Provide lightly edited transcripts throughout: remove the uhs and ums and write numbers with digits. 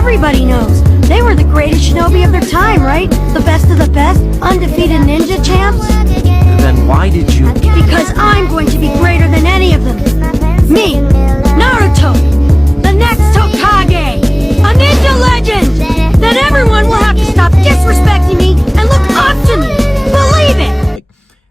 Everybody knows. They were the greatest shinobi of their time, right? The best of the best, undefeated ninja champs. Then why did you? Because I'm going to be greater than any of them. Me, Naruto, the next Hokage, a ninja legend. Then everyone will have to stop disrespecting me and look up to me. Believe it.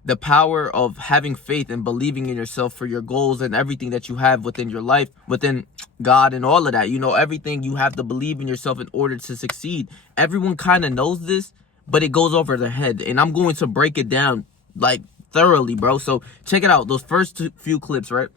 The power of having faith and believing in yourself for your goals and everything that you have within your life, within God and all of that. You know, everything, you have to believe in yourself in order to succeed. Everyone kind of knows this, but it goes over their head. And I'm going to break it down like thoroughly, bro. So check it out. Those first few clips, right?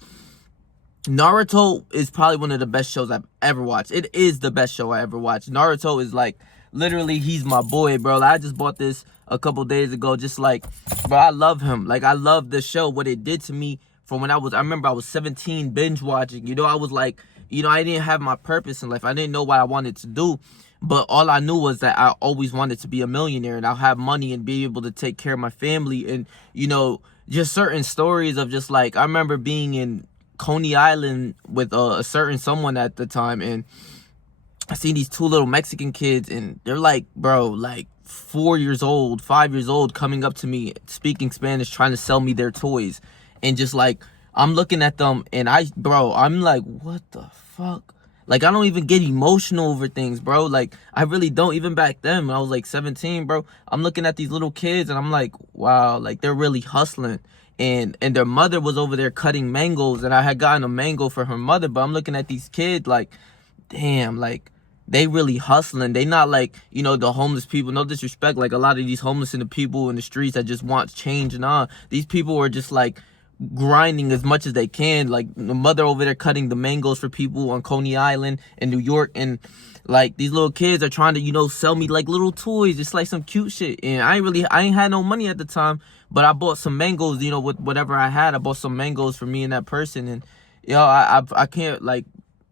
Naruto is probably one of the best shows I've ever watched. It is the best show I ever watched. Naruto is like, literally, he's my boy, bro. I just bought this a couple days ago. Just like, bro, I love him. Like, I love the show, what it did to me from when I remember I was 17 binge watching. You know, I was like, you know, I didn't have my purpose in life. I didn't know what I wanted to do. But all I knew was that I always wanted to be a millionaire and I'll have money and be able to take care of my family. And, you know, just certain stories of just like, I remember being in Coney Island with a certain someone at the time, and I seen these two little Mexican kids, and they're like, bro, like 4 years old, 5 years old, coming up to me, speaking Spanish, trying to sell me their toys. And just like, I'm looking at them, and I'm like, what the fuck? Like, I don't even get emotional over things, bro. Like, I really don't. Even back then, when I was like 17, bro, I'm looking at these little kids, and I'm like, wow, like, they're really hustling. And their mother was over there cutting mangoes, and I had gotten a mango for her mother, but I'm looking at these kids like, damn, like, they really hustling. They not like, you know, the homeless people. No disrespect, like a lot of these homeless and the people in the streets that just want change and all. These people are just like grinding as much as they can. Like the mother over there cutting the mangoes for people on Coney Island in New York, and like these little kids are trying to, you know, sell me like little toys, just like some cute shit. And I ain't had no money at the time, but I bought some mangoes, you know, with whatever I had. I bought some mangoes for me and that person. And you know, I can't, like,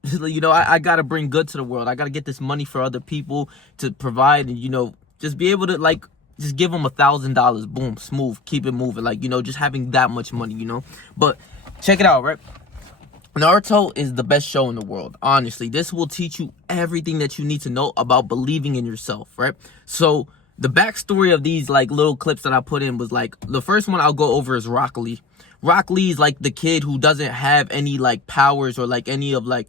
you know, I gotta bring good to the world. I gotta get this money for other people to provide, and, you know, just be able to, like, just give them $1,000, boom, smooth, keep it moving. Like, you know, just having that much money, you know. But check it out, right? Naruto is the best show in the world. Honestly, this will teach you everything that you need to know about believing in yourself, right? So the backstory of these like little clips that I put in was like, the first one I'll go over is Rock Lee. Rock Lee is like the kid who doesn't have any like powers or like any of like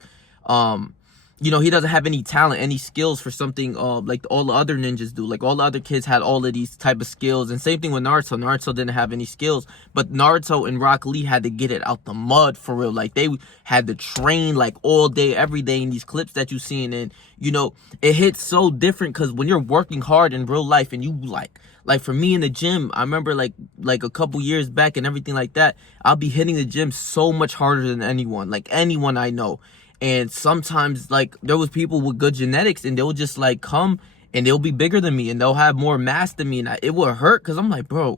you know, he doesn't have any talent, any skills for something like all the other ninjas do. Like all the other kids had all of these type of skills. And same thing with Naruto. Naruto didn't have any skills, but Naruto and Rock Lee had to get it out the mud for real. Like they had to train like all day, every day in these clips that you seen. And, you know, it hits so different because when you're working hard in real life and you like for me in the gym, I remember like a couple years back and everything like that, I'll be hitting the gym so much harder than anyone, like anyone I know. And sometimes, like, there was people with good genetics, and they'll just, like, come, and they'll be bigger than me, and they'll have more mass than me, and it would hurt, because I'm like, bro,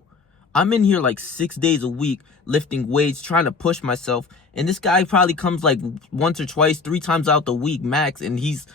I'm in here, like, 6 days a week, lifting weights, trying to push myself, and this guy probably comes, like, once or twice, 3 times out the week, max, and he's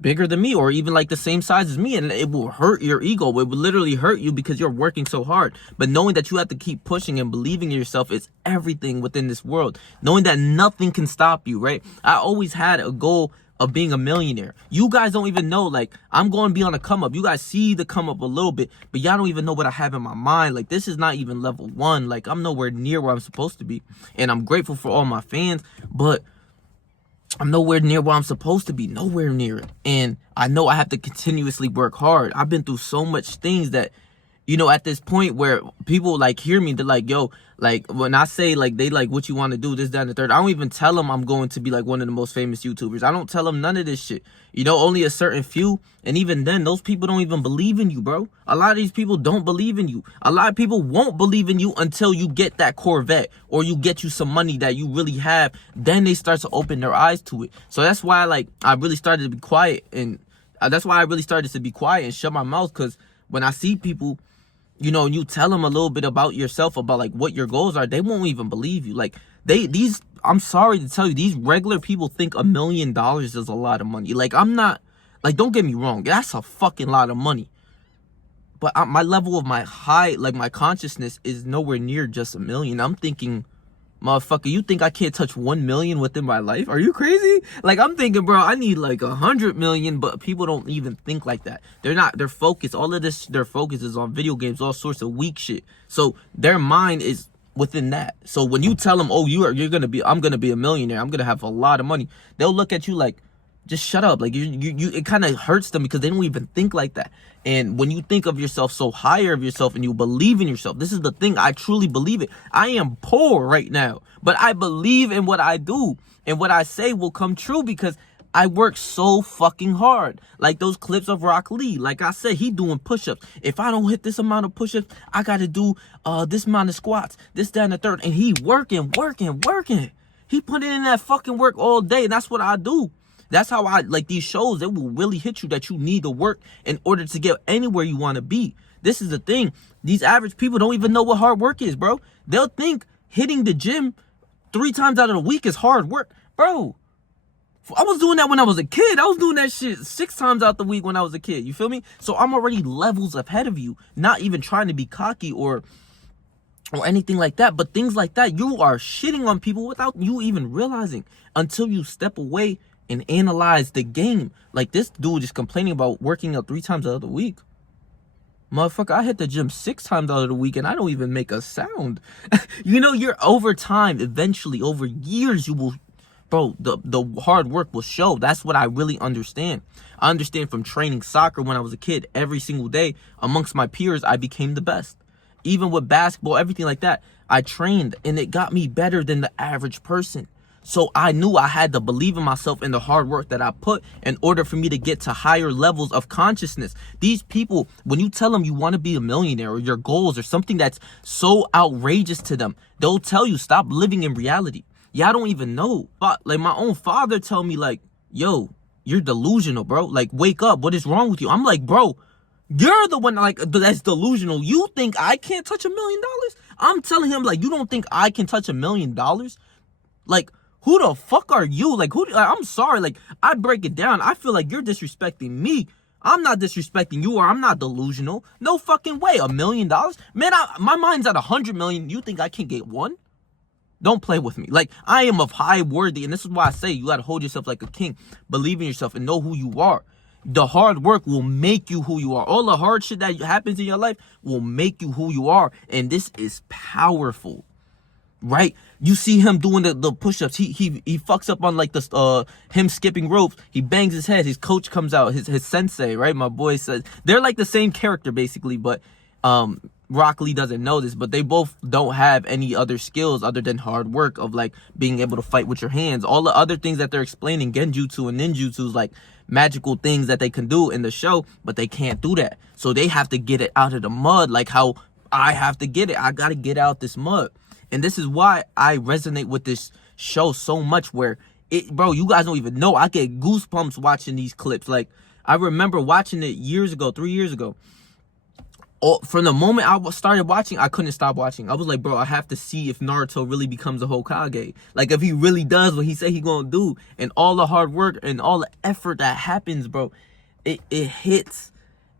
bigger than me, or even like the same size as me, and it will hurt your ego. It will literally hurt you because you're working so hard. But knowing that you have to keep pushing and believing in yourself is everything within this world. Knowing that nothing can stop you, right? I always had a goal of being a millionaire. You guys don't even know, like, I'm going to be on a come up. You guys see the come up a little bit, but y'all don't even know what I have in my mind. Like, this is not even level 1. Like, I'm nowhere near where I'm supposed to be, and I'm grateful for all my fans, but I'm nowhere near where I'm supposed to be, nowhere near it. And I know I have to continuously work hard. I've been through so much things that, you know, at this point where people like hear me, they're like, yo, like when I say like, they like, what you want to do, this, that, and the third, I don't even tell them I'm going to be like one of the most famous YouTubers. I don't tell them none of this shit. You know, only a certain few. And even then, those people don't even believe in you, bro. A lot of these people don't believe in you. A lot of people won't believe in you until you get that Corvette or you get you some money that you really have. Then they start to open their eyes to it. So that's why, like, I really started to be quiet. And that's why I really started to be quiet and shut my mouth. Because when I see people, you know, and you tell them a little bit about yourself, about like what your goals are, they won't even believe you. Like I'm sorry to tell you, these regular people think $1 million is a lot of money. Like, I'm not, like, don't get me wrong, that's a fucking lot of money. But my level of my high, like my consciousness is nowhere near just $1 million. I'm thinking Motherfucker, you think I can't touch 1 million within my life? Are you crazy? Like, I'm thinking, bro, I need like 100 million, but people don't even think like that. They're focused, all of this, their focus is on video games, all sorts of weak shit. So their mind is within that. So when you tell them, oh, I'm gonna be a millionaire, I'm gonna have a lot of money, they'll look at you like, just shut up. Like, it kind of hurts them because they don't even think like that. And when you think of yourself so higher of yourself and you believe in yourself, this is the thing, I truly believe it. I am poor right now, but I believe in what I do, and what I say will come true because I work so fucking hard. Like those clips of Rock Lee, like I said, he doing push-ups. If I don't hit this amount of push-ups, I gotta do this amount of squats, this, that, and the third. And he working. He put in that fucking work all day, and that's what I do. That's how I like these shows. They will really hit you that you need to work in order to get anywhere you want to be. This is the thing. These average people don't even know what hard work is, bro. They'll think hitting the gym 3 times out of the week is hard work. Bro, I was doing that when I was a kid. I was doing that shit 6 times out the week when I was a kid. You feel me? So I'm already levels ahead of you. Not even trying to be cocky or anything like that. But things like that, you are shitting on people without you even realizing until you step away and analyze the game. Like this dude is complaining about working out 3 times out of the week. Motherfucker, I hit the gym 6 times out of the week and I don't even make a sound. You know, you're over time, eventually, over years, you will, bro, the hard work will show. That's what I really understand. I understand from training soccer when I was a kid, every single day amongst my peers, I became the best. Even with basketball, everything like that, I trained and it got me better than the average person. So I knew I had to believe in myself and the hard work that I put in order for me to get to higher levels of consciousness. These people, when you tell them you want to be a millionaire or your goals or something that's so outrageous to them, they'll tell you stop living in reality. Y'all don't even know. But like my own father tell me like, yo, you're delusional, bro. Like, wake up. What is wrong with you? I'm like, bro, you're the one like that's delusional. You think I can't touch $1 million? I'm telling him like, you don't think I can touch $1 million? Like, who the fuck are you? Like, I'm sorry. Like, I break it down. I feel like you're disrespecting me. I'm not disrespecting you, or I'm not delusional. No fucking way. $1 million? Man, my mind's at 100 million. You think I can get one? Don't play with me. Like, I am of high worthy, and this is why I say you gotta hold yourself like a king. Believe in yourself and know who you are. The hard work will make you who you are. All the hard shit that happens in your life will make you who you are, and this is powerful. Right? You see him doing the push-ups. He fucks up on like this him skipping ropes. He bangs his head. His coach comes out, his sensei, right? My boy says they're like the same character basically, but Rock Lee doesn't know this, but they both don't have any other skills other than hard work of like being able to fight with your hands. All the other things that they're explaining, genjutsu and ninjutsu, is like magical things that they can do in the show, but they can't do that. So they have to get it out of the mud, like how I have to get it. I gotta get out this mud. And this is why I resonate with this show so much, where bro, you guys don't even know. I get goosebumps watching these clips. Like, I remember watching it years ago, 3 years ago. From the moment I started watching, I couldn't stop watching. I was like, bro, I have to see if Naruto really becomes a Hokage. Like, if he really does what he said he gonna do. And all the hard work and all the effort that happens, bro, it hits.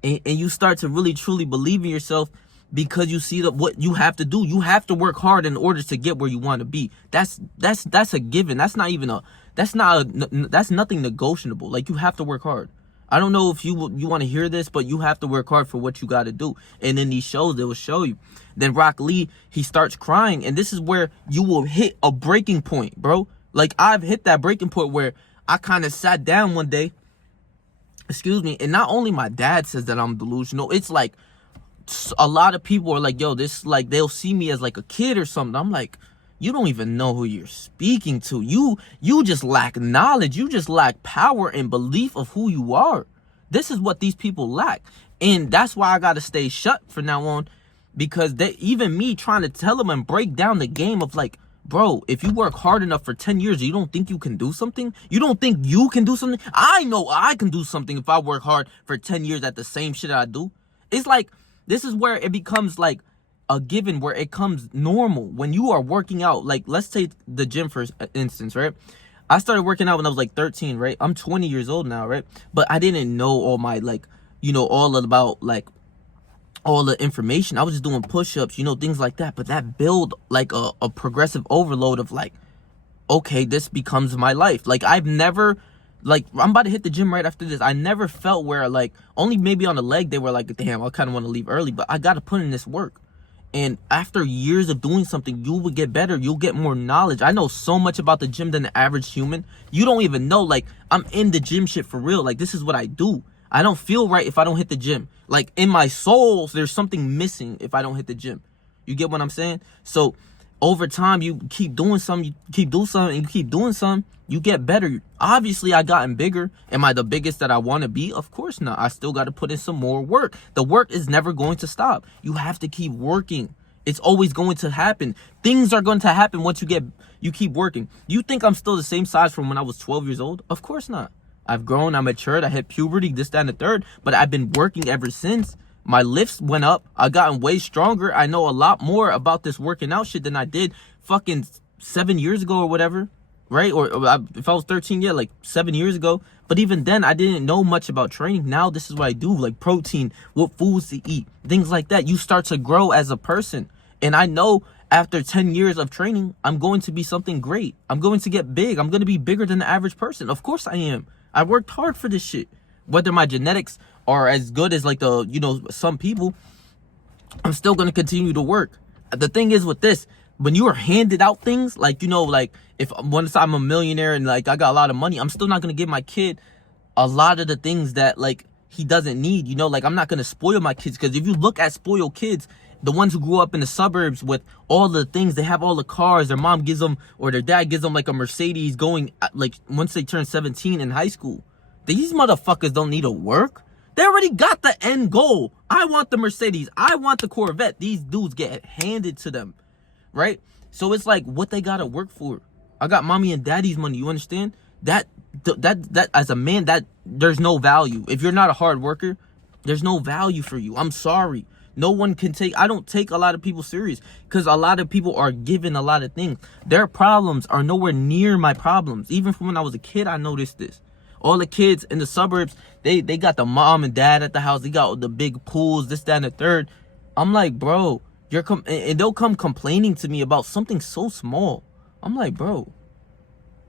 And you start to really, truly believe in yourself. Because you see what you have to do. You have to work hard in order to get where you want to be. That's a given. That's nothing negotiable. Like, you have to work hard. I don't know if you want to hear this, but you have to work hard for what you got to do. And in these shows, they will show you. Then Rock Lee, he starts crying, and this is where you will hit a breaking point, bro. Like, I've hit that breaking point where I kind of sat down one day, and not only my dad says that I'm delusional, it's like a lot of people are like, yo, this, like, they'll see me as like a kid or something. I'm like, you don't even know who you're speaking to. You just lack knowledge. You just lack power and belief of who you are. This is what these people lack. And that's why I got to stay shut from now on, because even me trying to tell them and break down the game of like, bro, if you work hard enough for 10 years, you don't think you can do something? You don't think you can do something? I know I can do something if I work hard for 10 years at the same shit I do. It's like, this is where it becomes like a given, where it comes normal. When you are working out, like, let's take the gym for instance, right? I started working out when I was like 13, right? I'm 20 years old now, right? But I didn't know all my, like, you know, all about like all the information. I was just doing push-ups, you know, things like that. But that build like a progressive overload of like, okay, this becomes my life. Like I've never, like I'm about to hit the gym right after this. I never felt where like, only maybe on the leg they were like, damn, I kind of want to leave early, but I got to put in this work. And after years of doing something, you will get better. You'll get more knowledge. I know so much about the gym than the average human. You don't even know. Like, I'm in the gym shit for real. Like, this is what I do. I don't feel right if I don't hit the gym. Like, in my soul, there's something missing if I don't hit the gym. You get what I'm saying? So, over time, you keep doing something, you keep doing something, and you keep doing something, you get better. Obviously, I gotten bigger. Am I the biggest that I want to be? Of course not. I still got to put in some more work. The work is never going to stop. You have to keep working. It's always going to happen. Things are going to happen once you keep working. You think I'm still the same size from when I was 12 years old? Of course not. I've grown, I matured, I hit puberty, this, that, and the third, but I've been working ever since. My lifts went up. I gotten way stronger. I know a lot more about this working out shit than I did fucking 7 years ago or whatever, right? Or if I was 13, yeah, like 7 years ago. But even then, I didn't know much about training. Now this is what I do, like protein, what foods to eat, things like that. You start to grow as a person. And I know after 10 years of training, I'm going to be something great. I'm going to get big. I'm going to be bigger than the average person. Of course I am. I worked hard for this shit. Whether my genetics are as good as like the, you know, some people, I'm still going to continue to work. The thing is with this, when you are handed out things, like, you know, like if once I'm a millionaire and like I got a lot of money, I'm still not going to give my kid a lot of the things that like he doesn't need, you know, like I'm not going to spoil my kids. Because if you look at spoiled kids, the ones who grew up in the suburbs with all the things, they have all the cars, their mom gives them, or their dad gives them like a Mercedes going, like once they turn 17 in high school. These motherfuckers don't need to work. They already got the end goal. I want the Mercedes. I want the Corvette. These dudes get handed to them, right? So it's like what they gotta work for. I got mommy and daddy's money. You understand? That as a man, that there's no value. If you're not a hard worker, there's no value for you. I'm sorry. No one can take, I don't take a lot of people serious because a lot of people are given a lot of things. Their problems are nowhere near my problems. Even from when I was a kid, I noticed this. All the kids in the suburbs, they got the mom and dad at the house. They got the big pools, this, that, and the third. I'm like, bro, and they'll come complaining to me about something so small. I'm like, bro,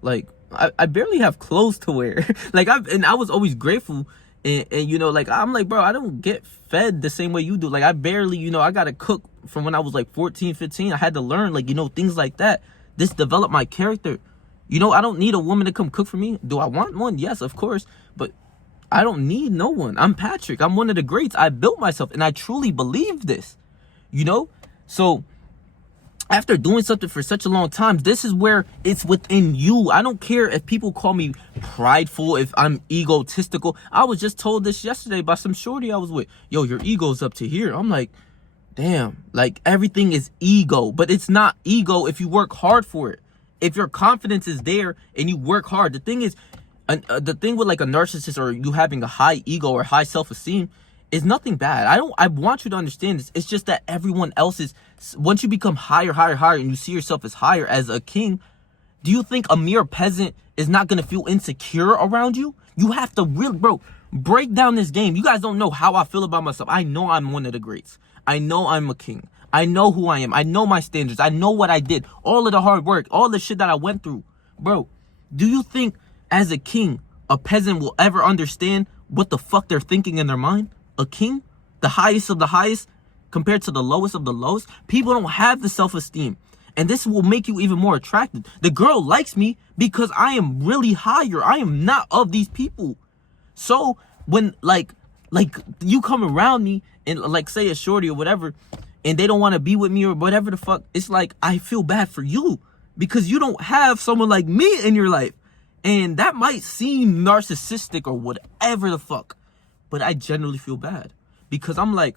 like, I barely have clothes to wear. Like, I was always grateful. And you know, like, I'm like, bro, I don't get fed the same way you do. Like, I barely, you know, I got to cook from when I was like 14, 15. I had to learn, like, you know, things like that. This developed my character. You know, I don't need a woman to come cook for me. Do I want one? Yes, of course. But I don't need no one. I'm Patrick. I'm one of the greats. I built myself. And I truly believe this. You know? So, after doing something for such a long time, this is where it's within you. I don't care if people call me prideful, if I'm egotistical. I was just told this yesterday by some shorty I was with. Yo, your ego's up to here. I'm like, damn. Like, everything is ego. But it's not ego if you work hard for it. If your confidence is there and you work hard. The thing is, the thing with like a narcissist or you having a high ego or high self-esteem is nothing bad. I want you to understand this. It's just that everyone else is, once you become higher, and you see yourself as higher as a king, do you think a mere peasant is not going to feel insecure around you? You have to really, bro, break down this game. You guys don't know how I feel about myself. I know I'm one of the greats. I know I'm a king. I know who I am. I know my standards. I know what I did. All of the hard work, all the shit that I went through. Bro, do you think as a king, a peasant will ever understand what the fuck they're thinking in their mind? A king, the highest of the highest, compared to the lowest of the lowest, people don't have the self-esteem. And this will make you even more attractive. The girl likes me because I am really higher. I am not of these people. So when like you come around me and like say a shorty or whatever, and they don't want to be with me or whatever the fuck, it's like I feel bad for you because you don't have someone like me in your life. And that might seem narcissistic or whatever the fuck, but I generally feel bad because I'm like,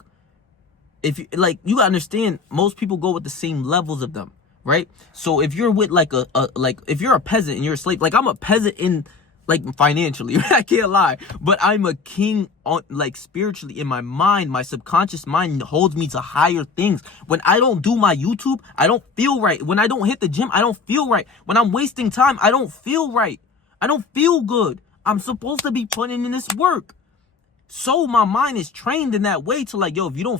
if you, like, you gotta understand, most people go with the same levels of them, right? So if you're with like like if you're a peasant and you're a slave, like I'm a peasant in like financially, I can't lie, but I'm a king on like spiritually in my mind. My subconscious mind holds me to higher things. When I don't do my YouTube, I don't feel right. When I don't hit the gym, I don't feel right. When I'm wasting time, I don't feel right. I don't feel good. I'm supposed to be putting in this work. So my mind is trained in that way to like, yo, if you're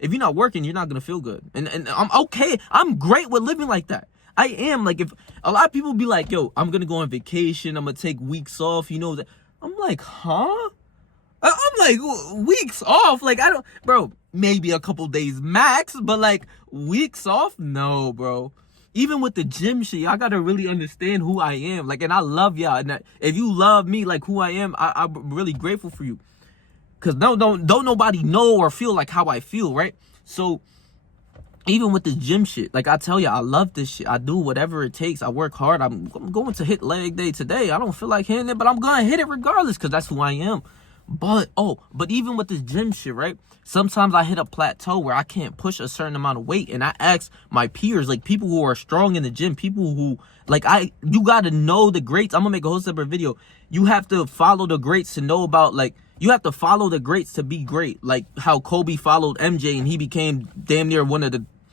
not working, you're not gonna feel good. And I'm okay. I'm great with living like that. I am. Like, if a lot of people be like, yo, I'm gonna go on vacation, I'm gonna take weeks off, you know that. I'm like, huh? I'm like, weeks off? Like, I don't, bro, maybe a couple days max, but like weeks off? No, bro. Even with the gym shit, y'all gotta really understand who I am. Like, and I love y'all. And if you love me like who I am, I'm really grateful for you. Cause don't nobody know or feel like how I feel, right? So even with this gym shit, like I tell you, I love this shit. I do whatever it takes. I work hard. I'm going to hit leg day today. I don't feel like hitting it, but I'm gonna hit it regardless, because that's who I am. But even with this gym shit, right? Sometimes I hit a plateau where I can't push a certain amount of weight, and I ask my peers, like people who are strong in the gym, people who like you gotta know the greats. I'm gonna make a whole separate video. You have to follow the greats to know about, like, you have to follow the greats to be great. Like how Kobe followed MJ and he became damn near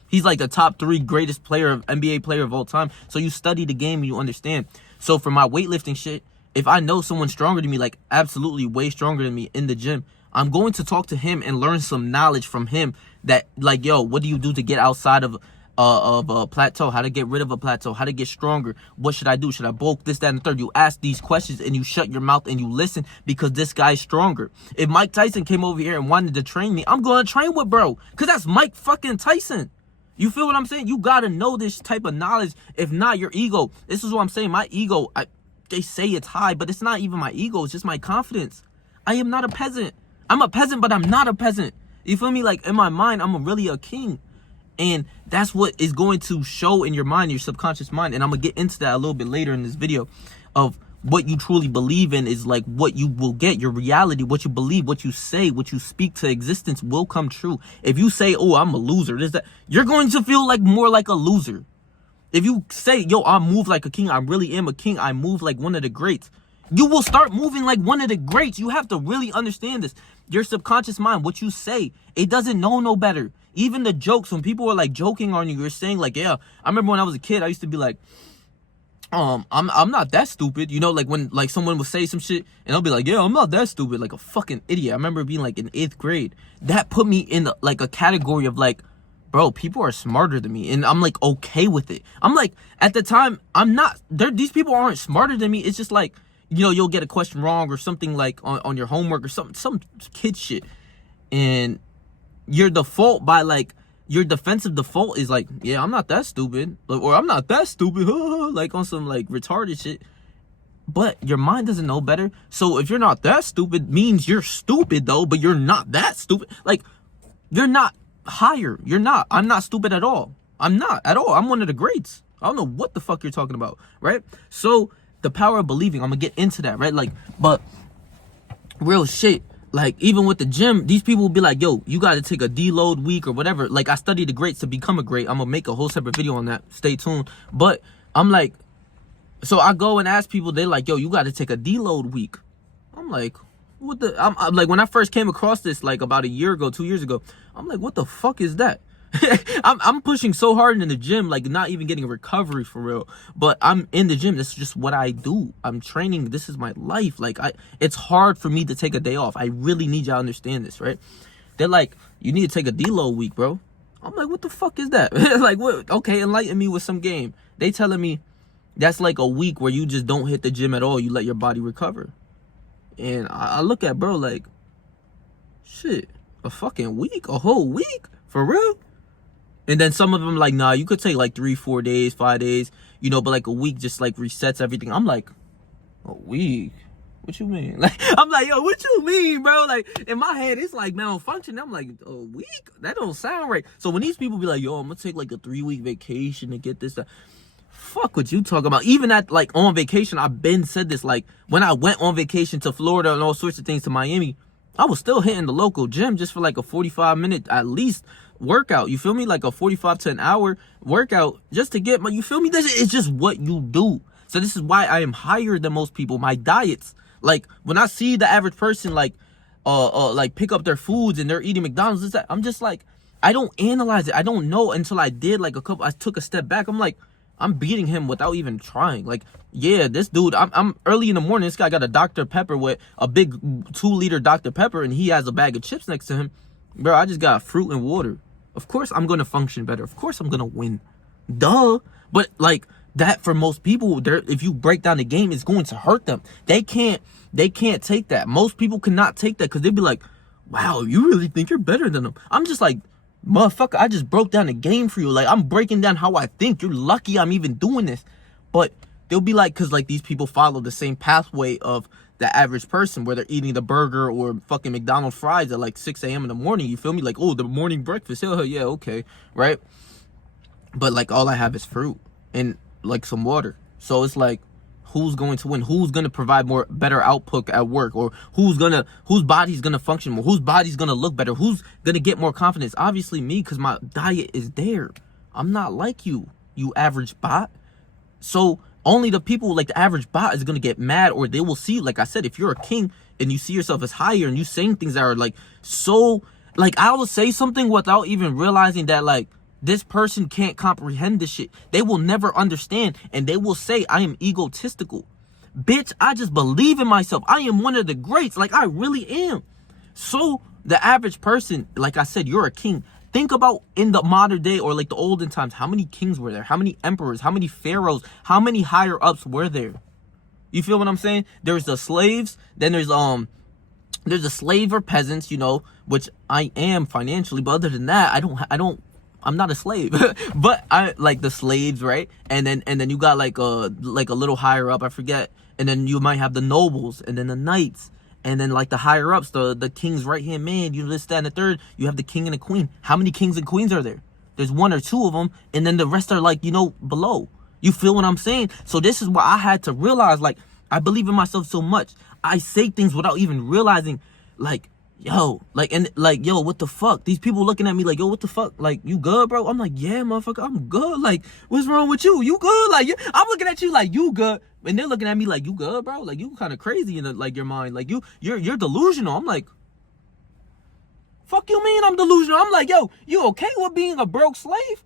he's like the top 3 greatest NBA player of all time. So you study the game and you understand. So for my weightlifting shit, if I know someone stronger than me, like absolutely way stronger than me in the gym, I'm going to talk to him and learn some knowledge from him that, like, yo, what do you do to get outside of a plateau? How to get rid of a plateau? How to get stronger? What should I do? Should I bulk? This, that, and the third. You ask these questions and you shut your mouth and you listen, because this guy's stronger. If Mike Tyson came over here and wanted to train me, I'm going to train with bro, because that's Mike fucking Tyson. You feel what I'm saying? You got to know this type of knowledge. If not, your ego. This is what I'm saying. My ego, they say it's high, but it's not even my ego. It's just my confidence. I am not a peasant. I'm a peasant, but I'm not a peasant. You feel me? Like, in my mind, I'm really a king. And that's what is going to show in your mind, your subconscious mind. And I'm going to get into that a little bit later in this video, of what you truly believe in is like what you will get. Your reality, what you believe, what you say, what you speak to existence will come true. If you say, oh, I'm a loser, this, that, you're going to feel like more like a loser. If you say, yo, I move like a king, I really am a king, I move like one of the greats, you will start moving like one of the greats. You have to really understand this. Your subconscious mind, what you say, it doesn't know no better. Even the jokes, when people are like joking on you, you're saying like, yeah, I remember when I was a kid, I used to be like, I'm not that stupid. You know, like when like someone would say some shit and I'll be like, yeah, I'm not that stupid, like a fucking idiot. I remember being like in 8th grade. That put me in like a category of like, bro, people are smarter than me, and I'm like okay with it. I'm like, at the time, I'm not there. These people aren't smarter than me. It's just like, you know, you'll get a question wrong or something like on your homework or some kid shit, and your defensive default is like, yeah, I'm not that stupid, or I'm not that stupid, like on some like retarded shit. But your mind doesn't know better. So if you're not that stupid, means you're stupid though, but you're not that stupid. Like, you're not higher. You're not. I'm not stupid at all. I'm not at all. I'm one of the greats. I don't know what the fuck you're talking about, right? So the power of believing, I'm gonna get into that, right? Like, but real shit, like even with the gym, these people will be like, yo, you gotta take a deload week or whatever. Like, I studied the greats to become a great. I'm gonna make a whole separate video on that. Stay tuned. But I'm like, so I go and ask people, they're like, yo, you gotta take a deload week. I'm like, what the, I'm like, when I first came across this, like about a year ago, 2 years ago, I'm like, what the fuck is that? I'm pushing so hard in the gym, like not even getting a recovery for real, but I'm in the gym. This is just what I do. I'm training. This is my life. Like, it's hard for me to take a day off. I really need y'all to understand this, right? They're like, you need to take a deload week, bro. I'm like, what the fuck is that? Like, what? Okay, enlighten me with some game. They telling me that's like a week where you just don't hit the gym at all. You let your body recover. And I look at bro like, shit, a fucking week? A whole week? For real? And then some of them like, nah, you could take like 3, 4 days, 5 days, you know, but like a week just like resets everything. I'm like, a week? What you mean? Like, I'm like, yo, what you mean, bro? Like, in my head, it's like malfunction. I'm like, a week? That don't sound right. So when these people be like, yo, I'm gonna take like a 3-week vacation to get this, that, fuck what you talking about. Even at like on vacation, I've been said this, like when I went on vacation to Florida and all sorts of things, to Miami, I was still hitting the local gym just for like a 45-minute at least workout. You feel me? Like a 45 to an hour workout just to get my, you feel me? This is just what you do. So this is why I am higher than most people. My diets, like when I see the average person like pick up their foods and they're eating McDonald's, I'm just like, I don't analyze it. I don't know until I did like I took a step back. I'm like, I'm beating him without even trying. Like, yeah, this dude, I'm early in the morning. This guy got a Dr. Pepper with a big 2-liter Dr. Pepper, and he has a bag of chips next to him. Bro, I just got fruit and water. Of course I'm gonna function better. Of course I'm gonna win. Duh. But like that, for most people, if you break down the game, it's going to hurt them. They can't take that. Most people cannot take that because they'd be like, wow, you really think you're better than them? I'm just like, motherfucker, I just broke down the game for you. Like, I'm breaking down how I think. You're lucky I'm even doing this. But they'll be like, because like these people follow the same pathway of the average person, where they're eating the burger or fucking McDonald's fries at like 6 a.m. in the morning. You feel me? Like, oh, the morning breakfast. Yeah, okay, right? But like, all I have is fruit and like some water. So it's like, who's going to win? Who's going to provide better output at work? Or whose body's going to function more? Whose body's going to look better? Who's going to get more confidence? Obviously me, because my diet is there. I'm not like you average bot. So only the people like the average bot is going to get mad, or they will see, like I said, if you're a king and you see yourself as higher and you saying things that are like, so like, I will say something without even realizing that like, this person can't comprehend this shit. They will never understand, and they will say I am egotistical. Bitch, I just believe in myself. I am one of the greats. Like, I really am. So the average person, like I said, you're a king. Think about in the modern day, or like the olden times, how many kings were there? How many emperors? How many pharaohs? How many higher ups were there? You feel what I'm saying? There's the slaves, then there's the slave or peasants, you know, which I am financially, but other than that, I'm not a slave. But I like the slaves, right? And then you got like a little higher up, I forget. And then you might have the nobles, and then the knights, and then like the higher ups, the king's right hand man, you know, this, that, and the third. You have the king and the queen. How many kings and queens are there? There's 1 or 2 of them, and then the rest are like, you know, below. You feel what I'm saying? So this is why I had to realize, like, I believe in myself so much. I say things without even realizing, like, yo, like, and like, yo, what the fuck? These people looking at me like, yo, what the fuck? Like, you good, bro? I'm like, yeah, motherfucker, I'm good. Like, what's wrong with you? You good? Like, I'm looking at you like, you good, and they're looking at me like, you good, bro? Like, you kind of crazy in the, like, your mind. Like, you're delusional. I'm like, fuck you mean I'm delusional? I'm like, yo, you okay with being a broke slave?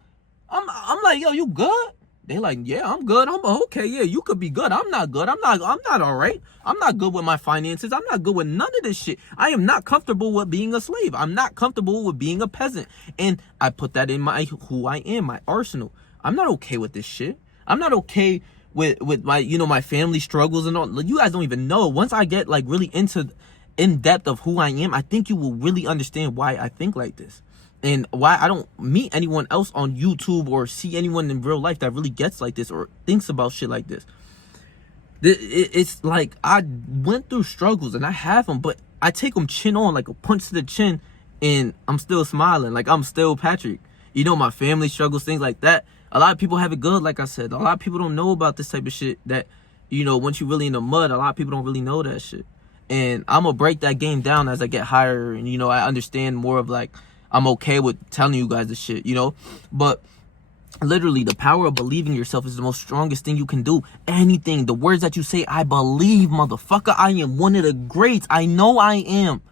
I'm like, yo, you good? They like, yeah, I'm good. I'm okay. Yeah, you could be good. I'm not good. I'm not all right. I'm not good with my finances. I'm not good with none of this shit. I am not comfortable with being a slave. I'm not comfortable with being a peasant. And I put that in who I am, my arsenal. I'm not okay with this shit. I'm not okay with my, you know, my family struggles and all. Like, you guys don't even know. Once I get like really in depth of who I am, I think you will really understand why I think like this. And why I don't meet anyone else on YouTube or see anyone in real life that really gets like this or thinks about shit like this. It's like, I went through struggles and I have them, but I take them chin on, like a punch to the chin, and I'm still smiling. Like, I'm still Patrick. You know, my family struggles, things like that. A lot of people have it good, like I said. A lot of people don't know about this type of shit that, you know, once you're really in the mud, a lot of people don't really know that shit. And I'm going to break that game down as I get higher, and, you know, I understand more of like, I'm okay with telling you guys this shit, you know? But literally, the power of believing yourself is the most strongest thing you can do. Anything, the words that you say, I believe, motherfucker, I am one of the greats. I know I am.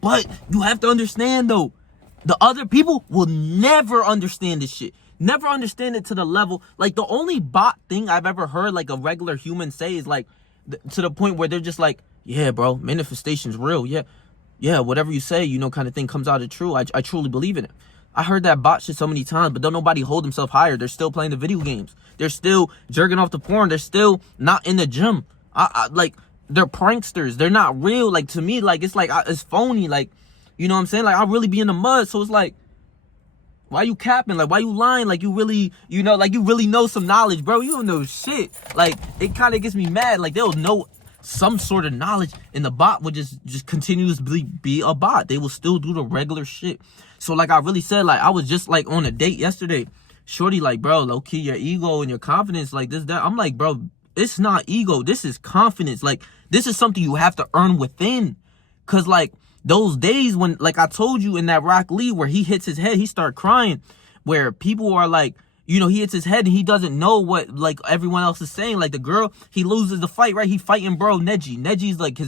But you have to understand, though, the other people will never understand this shit. Never understand it to the level. Like, the only bot thing I've ever heard, like, a regular human say is, like, to the point where they're just like, yeah, bro, manifestation's real, yeah, whatever you say, you know, kind of thing comes out of true. I truly believe in it. I heard that bot shit so many times, but don't nobody hold themselves higher. They're still playing the video games. They're still jerking off the porn. They're still not in the gym. Like, they're pranksters. They're not real. Like, to me, like, it's like, it's phony. Like, you know what I'm saying? Like, I really be in the mud. So it's like, why you capping? Like, why you lying? Like, you really, you know, like, you really know some knowledge, bro. You don't know shit. Like, it kind of gets me mad. Like, they'll know some sort of knowledge, and the bot would just continuously be a bot. They will still do the regular shit. So like I really said, like, I was just like on a date yesterday. Shorty like, bro, low-key, your ego and your confidence, like this, that. I'm like, bro, it's not ego. This is confidence. Like, this is something you have to earn within. Cause like those days when, like I told you in that Rock Lee where he hits his head, he start crying, where people are like, you know, he hits his head and he doesn't know what, like, everyone else is saying. Like, the girl, he loses the fight, right? He fighting bro Neji. Neji's, like,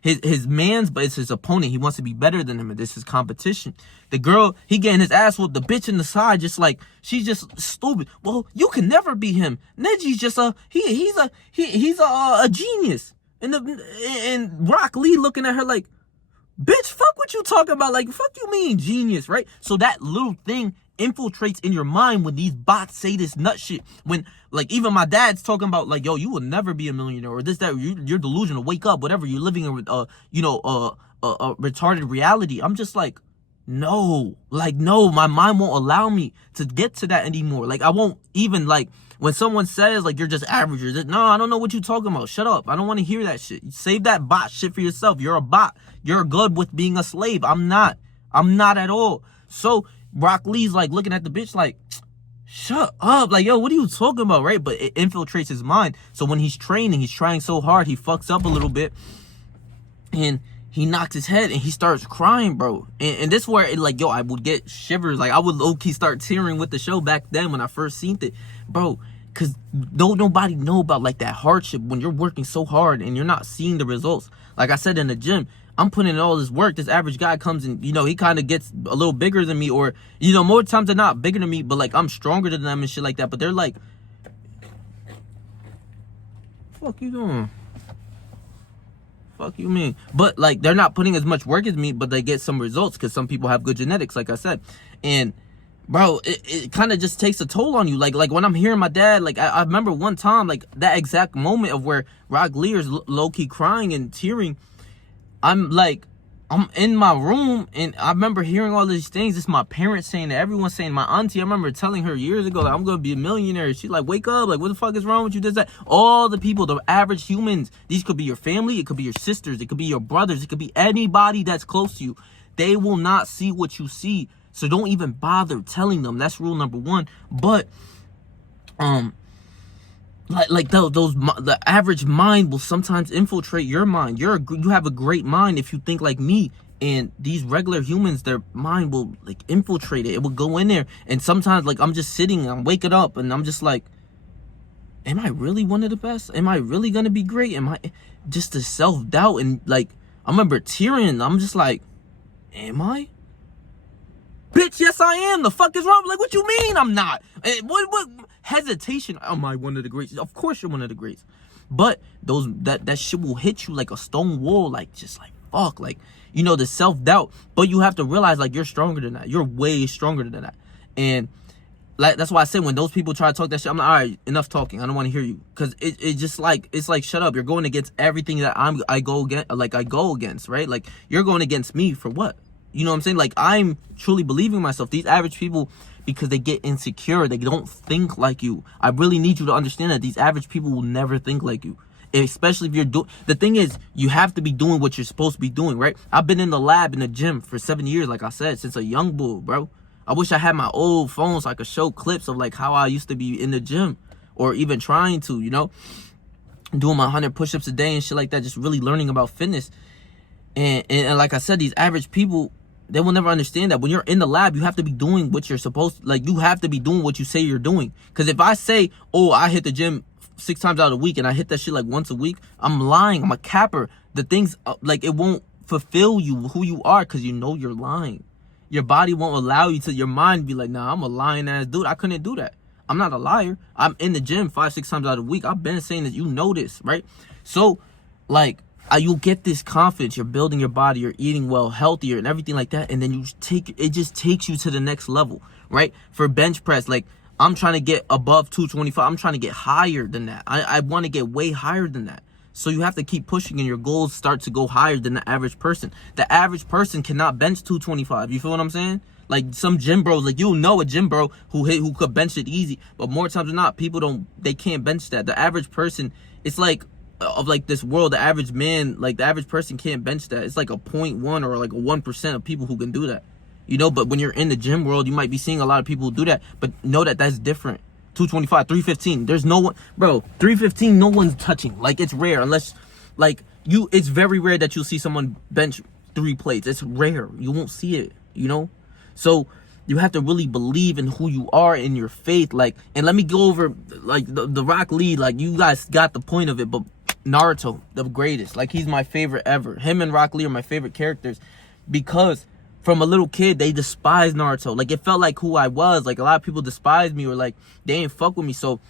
his man's, but it's his opponent. He wants to be better than him, and this is competition. The girl, he getting his ass whooped. The bitch in the side, just like, she's just stupid. Well, you can never be him. Neji's just he's a genius. And Rock Lee looking at her like, bitch, fuck what you talking about. Like, fuck you mean genius, right? So that little thing infiltrates in your mind when these bots say this nut shit. When, like, even my dad's talking about, like, yo, you will never be a millionaire, or this, that, you're delusional, wake up, whatever, you're living in a retarded reality. I'm just like, no, my mind won't allow me to get to that anymore. Like, I won't even, like, when someone says, like, you're just average, no, I don't know what you're talking about. Shut up. I don't want to hear that shit. Save that bot shit for yourself. You're a bot. You're good with being a slave. I'm not at all. So Rock Lee's like looking at the bitch like, shut up. Like, yo, what are you talking about, right? But it infiltrates his mind. So when he's training, he's trying so hard, he fucks up a little bit. And he knocks his head and he starts crying, bro. And this is where, like, yo, I would get shivers. Like, I would low-key start tearing with the show back then when I first seen it. Bro, because nobody know about, like, that hardship when you're working so hard and you're not seeing the results. Like I said, in the gym, I'm putting in all this work. This average guy comes and, you know, he kind of gets a little bigger than me, or, you know, more times than not bigger than me, but, like, I'm stronger than them and shit like that. But they're like, fuck you doing? Fuck you mean? But, like, they're not putting as much work as me, but they get some results because some people have good genetics, like I said. And, bro, it kind of just takes a toll on you. Like when I'm hearing my dad, like, I remember one time, like, that exact moment of where Rock Lee is low-key crying and tearing. I'm in my room, and I remember hearing all these things. It's my parents saying it, everyone's saying. My auntie, I remember telling her years ago, like, I'm gonna be a millionaire. She's like, wake up, like, what the fuck is wrong with you? This, that. All the people, the average humans, these could be your family, it could be your sisters, it could be your brothers, it could be anybody that's close to you. They will not see what you see, so don't even bother telling them. That's rule number one. But the average mind will sometimes infiltrate your mind. You have a great mind if you think like me, and these regular humans, their mind will, like, infiltrate it. It will go in there, and sometimes, like, I'm just sitting, I'm waking up, and I'm just like, am I really one of the best? Am I really gonna be great? Am I just the self-doubt? And, like, I remember tearing. I'm just like, am I? Bitch, yes I am. The fuck is wrong? Like, what you mean I'm not? What hesitation? Am I one of the greats? Of course you're one of the greats. But that shit will hit you like a stone wall, like, just like, fuck, like, you know, the self-doubt. But you have to realize, like, you're stronger than that. You're way stronger than that. And, like, that's why I said, when those people try to talk that shit, I'm like, all right, enough talking. I don't want to hear you. Because it just, like, it's like, shut up. You're going against everything that I go against, right? Like, you're going against me for what? You know what I'm saying? Like, I'm truly believing in myself. These average people, because they get insecure, they don't think like you. I really need you to understand that these average people will never think like you. Especially if you're doing, the thing is, you have to be doing what you're supposed to be doing, right? I've been in the lab, in the gym for 7 years, like I said, since a young bull, bro. I wish I had my old phone so I could show clips of, like, how I used to be in the gym, or even trying to, you know, doing my 100 push-ups a day and shit like that, just really learning about fitness. And like I said, these average people, they will never understand that when you're in the lab, you have to be doing what you're supposed to. Like, you have to be doing what you say you're doing. Because if I say, oh, I hit the gym 6 times out of the week and I hit that shit like once a week, I'm lying. I'm a capper. The things, like, it won't fulfill you, who you are, because you know you're lying. Your body won't allow you to, your mind be like, nah, I'm a lying ass dude. I couldn't do that. I'm not a liar. I'm in the gym 5-6 times out of the week. I've been saying that, you know this, right? So, like, you'll get this confidence. You're building your body, you're eating well, healthier, and everything like that. And then it just takes you to the next level, right? For bench press, like, I'm trying to get above 225. I'm trying to get higher than that. I want to get way higher than that. So you have to keep pushing, and your goals start to go higher than the average person. The average person cannot bench 225. You feel what I'm saying? Like, some gym bros, like, you'll know a gym bro who could bench it easy. But more times than not, they can't bench that. The average person, it's like, of, like, this world, the average man, like, the average person can't bench that. It's like a 0.1 or like a 1% of people who can do that, you know. But when you're in the gym world, you might be seeing a lot of people who do that, but know that that's different. 225, 315, there's no one, bro, 315, no one's touching. Like, it's rare, unless, like, it's very rare that you'll see someone bench 3 plates. It's rare. You won't see it, you know. So you have to really believe in who you are, in your faith. Like, and let me go over, like, the Rock Lee, like, you guys got the point of it, but Naruto, the greatest. Like, he's my favorite ever. Him and Rock Lee are my favorite characters because from a little kid, they despised Naruto. Like, it felt like who I was. Like, a lot of people despised me or, like, they ain't fuck with me. So,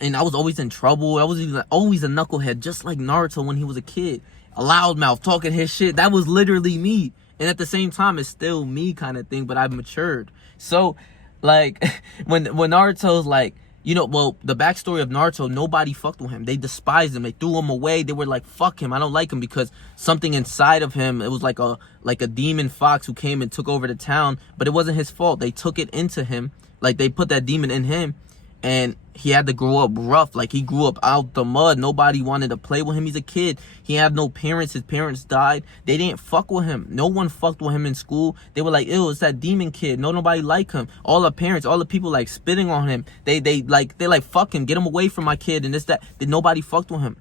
and I was always in trouble. I was even always a knucklehead, just like Naruto when he was a kid. A loudmouth, talking his shit. That was literally me. And at the same time, it's still me kind of thing, but I've matured. So, like, when Naruto's like, you know, well, the backstory of Naruto, nobody fucked with him. They despised him. They threw him away. They were like, fuck him. I don't like him because something inside of him, it was like a demon fox who came and took over the town, but it wasn't his fault. They took it into him. Like, they put that demon in him, and he had to grow up rough. Like, he grew up out the mud. Nobody wanted to play with him. He's a kid. He had no parents. His parents died. They didn't fuck with him. No one fucked with him in school. They were like, ew, it's that demon kid. Nobody like him. All the parents, all the people like spitting on him. They like fuck him. Get him away from my kid and this, that. Nobody fucked with him.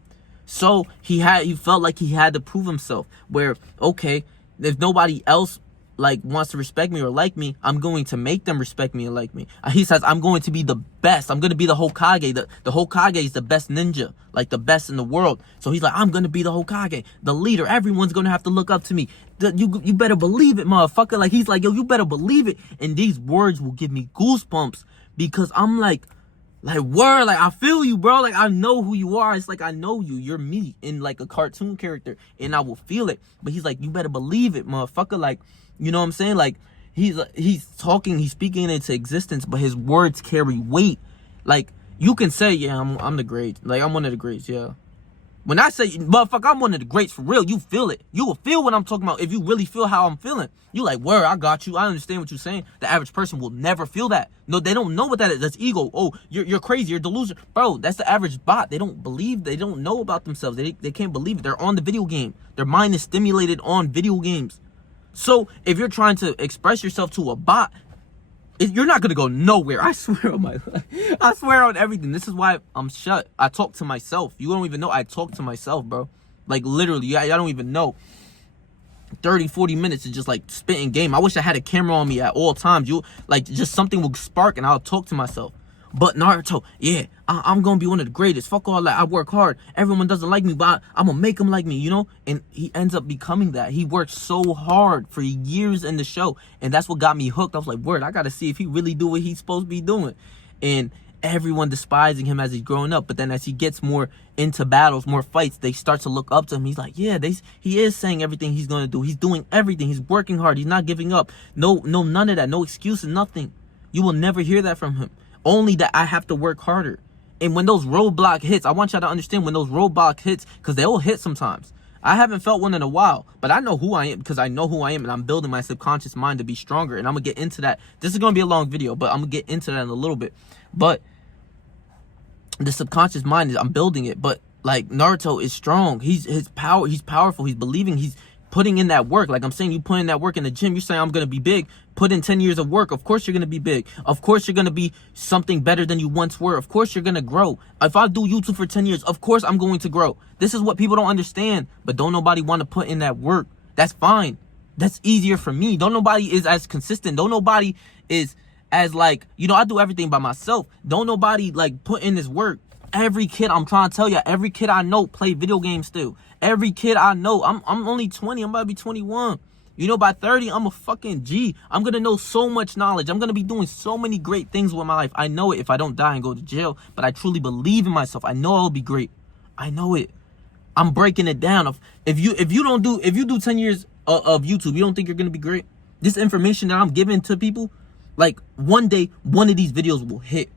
So he felt like he had to prove himself. Where, okay, if nobody else like wants to respect me or like me, I'm going to make them respect me and like me. He says, I'm going to be the best. I'm going to be the Hokage. The Hokage is the best ninja, like the best in the world. So he's like, I'm going to be the Hokage, the leader. Everyone's going to have to look up to me. You better believe it, motherfucker. Like, he's like, yo, you better believe it. And these words will give me goosebumps because I'm like, word, like, I feel you, bro. Like, I know who you are. It's like, I know you. You're me in like a cartoon character, and I will feel it. But he's like, you better believe it, motherfucker. Like, you know what I'm saying? Like, he's talking, he's speaking it into existence, but his words carry weight. Like, you can say, yeah, I'm the great. Like, I'm one of the greats, yeah. When I say, motherfucker, I'm one of the greats for real, you feel it. You will feel what I'm talking about if you really feel how I'm feeling. You like, word, I got you. I understand what you're saying. The average person will never feel that. No, they don't know what that is. That's ego. Oh, you're crazy. You're delusional. Bro, that's the average bot. They don't believe. They don't know about themselves. They can't believe it. They're on the video game. Their mind is stimulated on video games. So if you're trying to express yourself to a bot, you're not going to go nowhere. I swear on my life. I swear on everything. This is why I'm shut. I talk to myself. You don't even know I talk to myself, bro. Like, literally, I don't even know. 30, 40 minutes is just like spitting game. I wish I had a camera on me at all times. Like, just something will spark and I'll talk to myself. But Naruto, yeah, I'm going to be one of the greatest. Fuck all that. I work hard. Everyone doesn't like me, but I'm going to make them like me, you know? And he ends up becoming that. He worked so hard for years in the show. And that's what got me hooked. I was like, word, I got to see if he really do what he's supposed to be doing. And everyone despising him as he's growing up. But then as he gets more into battles, more fights, they start to look up to him. He's like, yeah, he is saying everything he's going to do. He's doing everything. He's working hard. He's not giving up. No, none of that. No excuses, nothing. You will never hear that from him. Only that I have to work harder. And when those roadblock hits, I want y'all to understand when those roadblock hits, because they'll hit sometimes. I haven't felt one in a while, but I know who I am because I know who I am and I'm building my subconscious mind to be stronger. And I'm going to get into that. This is going to be a long video, but I'm going to get into that in a little bit. But the subconscious mind, I'm building it. But like, Naruto is strong. He's powerful. He's believing. He's putting in that work. Like I'm saying, you put in that work in the gym. You're saying, I'm going to be big. Put in 10 years of work. Of course you're going to be big. Of course you're going to be something better than you once were. Of course you're going to grow. If I do YouTube for 10 years, of course I'm going to grow. This is what people don't understand. But don't nobody want to put in that work. That's fine. That's easier for me. Don't nobody is as consistent. Don't nobody is as like, you know, I do everything by myself. Don't nobody like put in this work. Every kid, I'm trying to tell you, every kid I know play video games still. Every kid I know, I'm only 20. I'm about to be 21. You know, by 30, I'm a fucking G. I'm going to know so much knowledge. I'm going to be doing so many great things with my life. I know it if I don't die and go to jail, but I truly believe in myself. I know I'll be great. I know it. I'm breaking it down. If you do 10 years of YouTube, you don't think you're going to be great? This information that I'm giving to people, like one day, one of these videos will hit.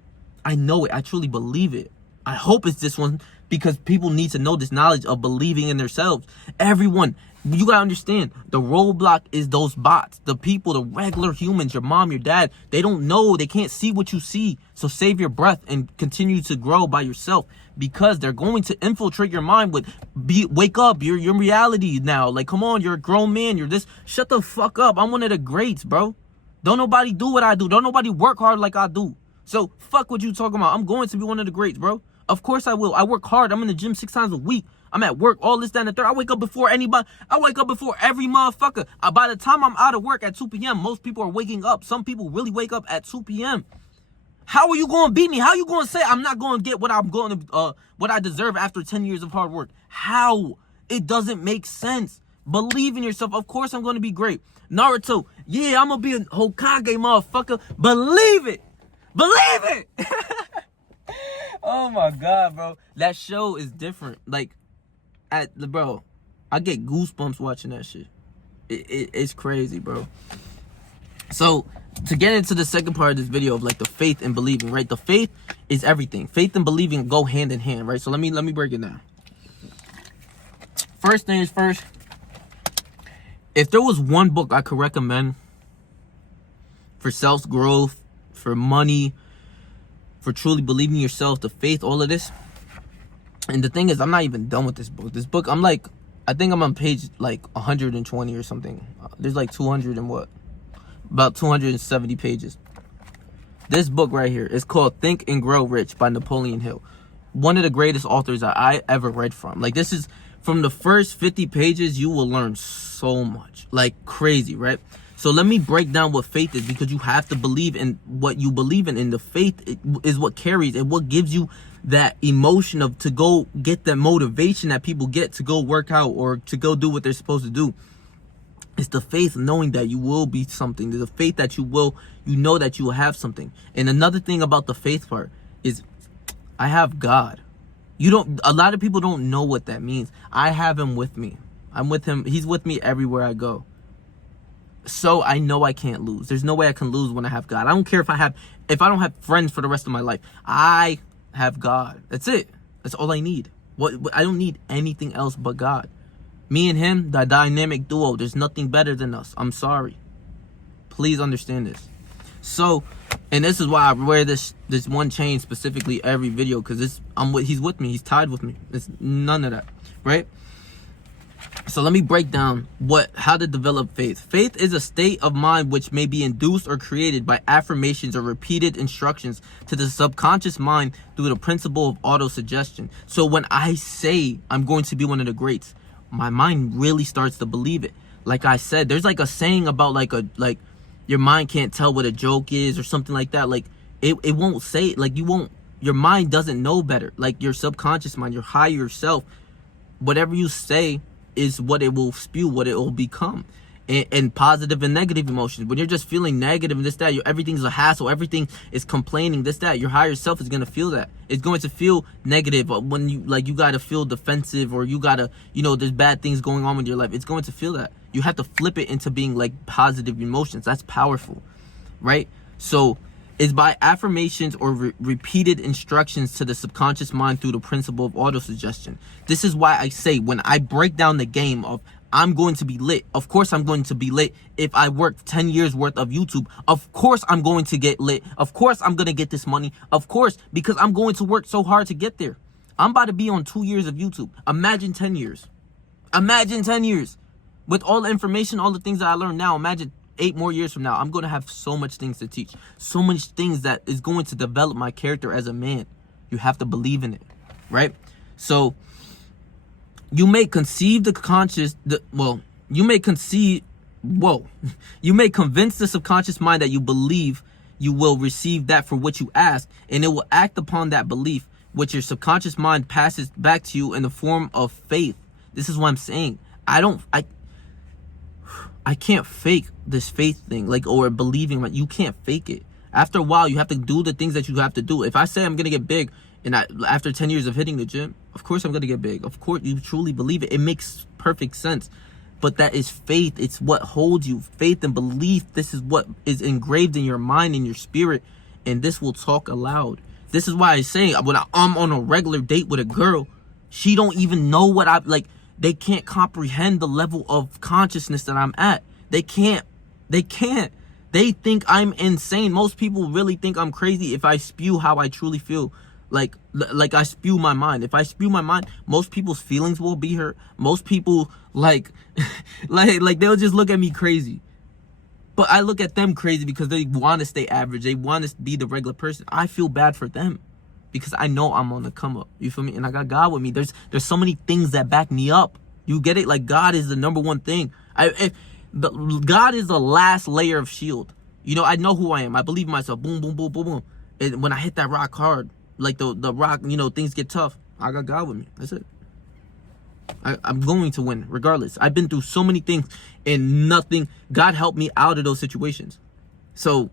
I know it. I truly believe it. I hope it's this one because people need to know this knowledge of believing in themselves. Everyone, you gotta understand, the roadblock is those bots, the people, the regular humans, your mom, your dad. They don't know, they can't see what you see. So save your breath and continue to grow by yourself because they're going to infiltrate your mind with, wake up, you're reality now. Like, come on, you're a grown man, you're this. Shut the fuck up. I'm one of the greats, bro. Don't nobody do what I do. Don't nobody work hard like I do. So fuck what you talking about. I'm going to be one of the greats, bro. Of course I will. I work hard. I'm in the gym 6 times a week. I'm at work, all this, that, and the third. I wake up before anybody. I wake up before every motherfucker. By the time I'm out of work at 2 p.m., most people are waking up. Some people really wake up at 2 p.m. How are you going to beat me? How are you going to say I'm not going to get what what I deserve after 10 years of hard work? How? It doesn't make sense. Believe in yourself. Of course I'm going to be great. Naruto, yeah, I'm going to be a Hokage, motherfucker. Believe it. Believe it. Oh my God, bro. That show is different. Like, bro, I get goosebumps watching that shit. It's crazy, bro. So, to get into the second part of this video of like the faith and believing, right? The faith is everything. Faith and believing go hand in hand, right? So let me break it down. First thing is first. If there was one book I could recommend for self-growth, for money, for truly believing in yourself, the faith, all of this. And the thing is, I'm not even done with this book. This book, I think I'm on page like 120 or something. There's like 200 and what? About 270 pages. This book right here is called Think and Grow Rich by Napoleon Hill. One of the greatest authors that I ever read from. Like, this is, from the first 50 pages, you will learn so much. Like, crazy, right? So let me break down what faith is, because you have to believe in what you believe in. And the faith is what carries and what gives you that emotion of to go get the motivation that people get to go work out or to go do what they're supposed to do. It's the faith knowing that you will be something. The faith that you know that you will have something. And another thing about the faith part is I have God. A lot of people don't know what that means. I have him with me. I'm with him. He's with me everywhere I go. So I know I can't lose. There's no way I can lose when I have God. I don't care if I don't have friends for the rest of my life. I have God. That's it. That's all I need. I don't need anything else but God. Me and him, the dynamic duo. There's nothing better than us. I'm sorry. Please understand this. So, and this is why I wear this one chain specifically every video, because he's with me. He's tied with me. It's none of that, right? So let me break down how to develop faith. Faith is a state of mind which may be induced or created by affirmations or repeated instructions to the subconscious mind through the principle of autosuggestion. So when I say I'm going to be one of the greats, my mind really starts to believe it. Like I said, there's like a saying about like your mind can't tell what a joke is or something like that. Like it won't say it. Like your mind doesn't know better. Like your subconscious mind, your higher self, whatever you say is what it will spew, what it will become. And positive and negative emotions. When you're just feeling negative and this, that, everything's a hassle, everything is complaining, this, that, your higher self is going to feel that. It's going to feel negative when you got to feel defensive, or you got to, there's bad things going on with your life. It's going to feel that. You have to flip it into being like positive emotions. That's powerful, right? So it's by affirmations or repeated instructions to the subconscious mind through the principle of autosuggestion. This is why I say, when I break down the game of I'm going to be lit. Of course I'm going to be lit. If I work 10 years worth of YouTube, of course I'm going to get lit. Of course I'm going to get this money. Of course, because I'm going to work so hard to get there. I'm about to be on 2 years of YouTube. Imagine 10 years. Imagine 10 years. With all the information, all the things that I learned now, imagine 8 more years from now. I'm going to have so much things to teach. So much things that is going to develop my character as a man. You have to believe in it, right? So you may conceive you may convince the subconscious mind that you believe you will receive that for which you ask, and it will act upon that belief, which your subconscious mind passes back to you in the form of faith. This is what I'm saying. I can't fake this faith thing, or believing. You can't fake it. After a while, you have to do the things that you have to do. If I say I'm gonna get big, and after 10 years of hitting the gym, of course I'm going to get big. Of course, you truly believe it. It makes perfect sense. But that is faith. It's what holds you. Faith and belief. This is what is engraved in your mind and your spirit. And this will talk aloud. This is why I say, when I'm on a regular date with a girl, she don't even know what they can't comprehend the level of consciousness that I'm at. They can't. They think I'm insane. Most people really think I'm crazy if I spew how I truly feel. Like I spew my mind. If I spew my mind, most people's feelings will be hurt. Most people like they'll just look at me crazy. But I look at them crazy because they want to stay average. They want to be the regular person. I feel bad for them because I know I'm on the come up. You feel me? And I got God with me. There's so many things that back me up. You get it? Like, God is the number one thing. God is the last layer of shield. I know who I am. I believe in myself. Boom, boom, boom, boom, boom. And when I hit that rock hard, like the rock, you know, things get tough. I got God with me. That's it. I'm going to win regardless. I've been through so many things and nothing. God helped me out of those situations. So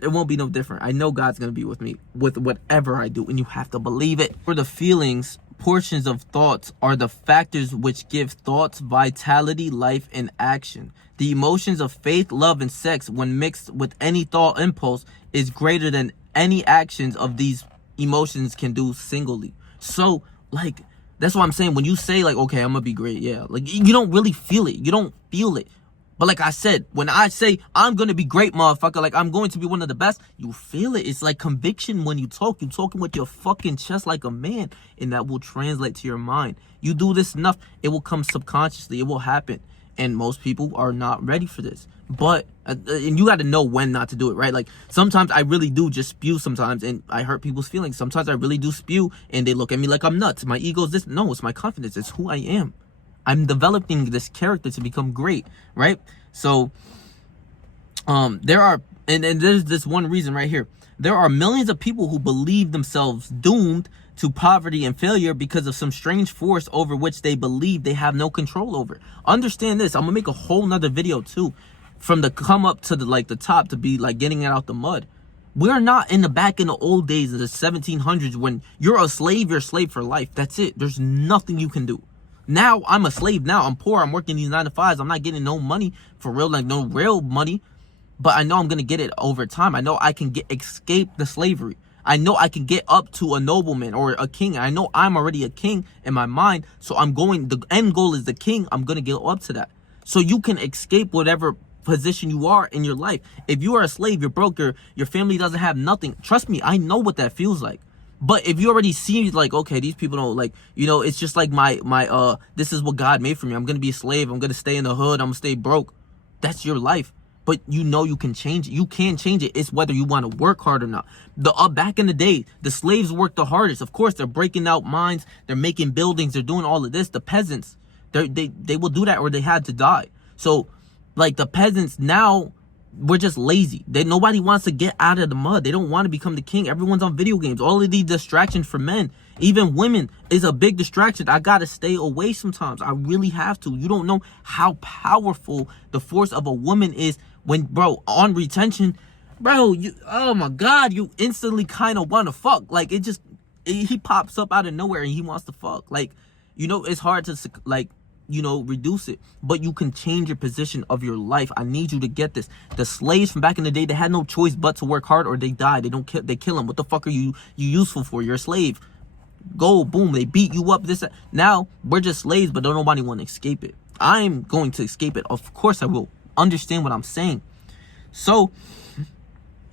it won't be no different. I know God's going to be with me with whatever I do, and you have to believe it. For the feelings, portions of thoughts are the factors which give thoughts vitality, life, and action. The emotions of faith, love, and sex, when mixed with any thought impulse, is greater than any actions of these emotions can do singly. So, like, that's what I'm saying. When you say, like, okay, I'm gonna be great, yeah, like, you don't really feel it. You don't feel it. But like I said, when I say I'm gonna be great, motherfucker, like I'm going to be one of the best, you feel it. It's like conviction when you talk. You're talking with your fucking chest like a man, and that will translate to your mind. You do this enough, it will come subconsciously. It will happen. And most people are not ready for this. But, and you got to know when not to do it, right? Like, sometimes I really do just spew sometimes, and I hurt people's feelings. Sometimes I really do spew, and they look at me like I'm nuts. My ego's this. No, it's my confidence. It's who I am. I'm developing this character to become great, right? So, there are, and there's this one reason right here. There are millions of people who believe themselves doomed to poverty and failure because of some strange force over which they believe they have no control over. Understand this. I'm gonna make a whole nother video too, from the come up to the like the top, to be like getting it out the mud. We're not in the old days of the 1700s when you're a slave for life. That's it. There's nothing you can do. Now I'm a slave. Now I'm poor. I'm working these 9 to 5s. I'm not getting no money for real, like no real money. But I know I'm gonna get it over time. I know I can escape the slavery. I know I can get up to a nobleman or a king. I know I'm already a king in my mind. So the end goal is the king. I'm gonna get up to that. So you can escape whatever position you are in your life. If you are a slave, you're broke, your family doesn't have nothing. Trust me, I know what that feels like. But if you already see, like, okay, these people don't, like, you know, it's just like my this is what God made for me. I'm gonna be a slave. I'm gonna stay in the hood. I'm gonna stay broke. That's your life. But you know you can change it. You can change it. It's whether you want to work hard or not. Back in the day, the slaves worked the hardest. Of course, they're breaking out mines. They're making buildings. They're doing all of this. The peasants, they will do that or they had to die. So, like, the peasants now, we're just lazy. Nobody wants to get out of the mud. They don't want to become the king. Everyone's on video games. All of these distractions for men, even women, is a big distraction. I gotta stay away sometimes. I really have to. You don't know how powerful the force of a woman is when, bro, on retention, bro, oh my God, you instantly kind of want to fuck. Like, he pops up out of nowhere and he wants to fuck. Like, you know, it's hard to, like, you know, reduce it, but you can change your position of your life. I need you to get this. The slaves from back in the day, they had no choice but to work hard or they die. They kill them. What the fuck are you useful for? You're a slave. Go, boom, they beat you up. This, now we're just slaves, but don't nobody want to escape it. I'm going to escape it. Of course I will. Understand what I'm saying. So,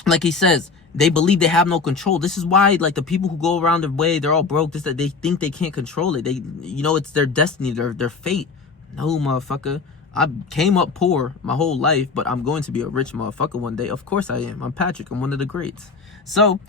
like he says, they believe they have no control. This is why, like, the people who go around their way, they're all broke. That they think they can't control it. You know, it's their destiny, their fate. No, motherfucker. I came up poor my whole life, but I'm going to be a rich motherfucker one day. Of course I am. I'm Patrick. I'm one of the greats. So,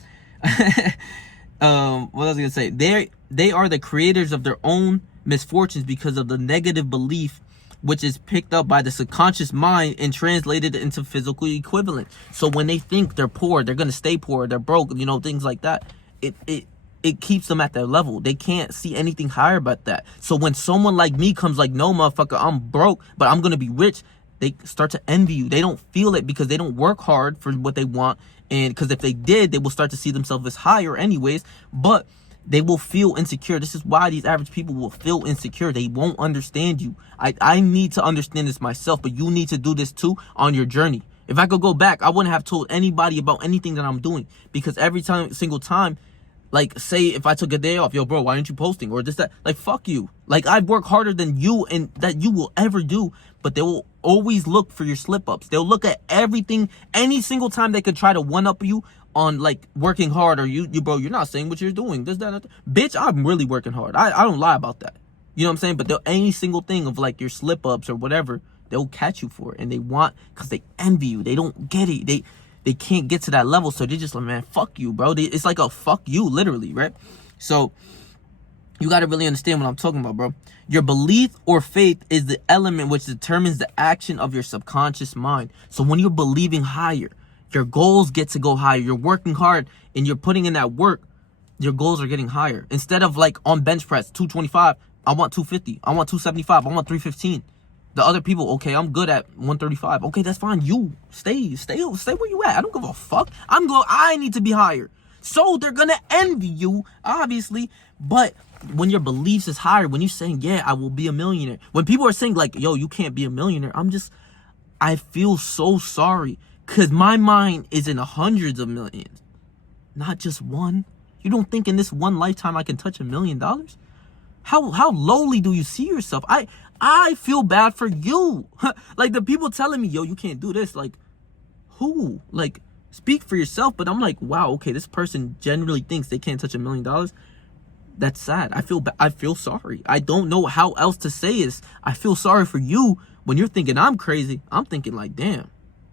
what was I gonna say? They are the creators of their own misfortunes because of the negative belief, which is picked up by the subconscious mind and translated into physical equivalent. So when they think they're poor, they're gonna stay poor, they're broke, you know, things like that. It keeps them at their level. They can't see anything higher about that. So when someone like me comes like, no, motherfucker, I'm broke, but I'm gonna be rich, they start to envy you. They don't feel it because they don't work hard for what they want. And because if they did, they will start to see themselves as higher anyways. But they will feel insecure. This is why these average people will feel insecure. They won't understand you. I need to understand this myself, but you need to do this too on your journey. If I could go back, I wouldn't have told anybody about anything that I'm doing, because every single time, like, say if I took a day off, yo, bro, why aren't you posting? Or this, that, like, fuck you. Like, I work harder than you and that you will ever do, but they will always look for your slip-ups. They'll look at everything, any single time they could try to one-up you on, like, working hard, or you bro, you're not saying what you're doing. This, that, bitch, I'm really working hard. I don't lie about that. You know what I'm saying? But any single thing of, like, your slip-ups or whatever, they'll catch you for it. And they want, because they envy you. They don't get it. They can't get to that level, so they're just like, man, fuck you, bro. It's like a fuck you, literally, right? So you got to really understand what I'm talking about, bro. Your belief or faith is the element which determines the action of your subconscious mind. So when you're believing higher, Your goals get to go higher. You're working hard and you're putting in that work. Your goals are getting higher. Instead of like on bench press, 225, I want 250. I want 275. I want 315. The other people, okay, I'm good at 135. Okay, that's fine. You stay where you at. I don't give a fuck. I need to be higher. So they're gonna envy you, obviously. But when your beliefs is higher, when you're saying, yeah, I will be a millionaire. When people are saying like, yo, you can't be a millionaire, I feel so sorry. Cause my mind is in the hundreds of millions, not just one. You don't think in this one lifetime I can touch $1 million? How lowly do you see yourself? I feel bad for you. Like the people telling me, yo, you can't do this. Like, who? Like, speak for yourself. But I'm like, wow, okay, this person generally thinks they can't touch $1 million. That's sad. I feel sorry. I don't know how else to say this. I feel sorry for you. When you're thinking I'm crazy, I'm thinking like, damn,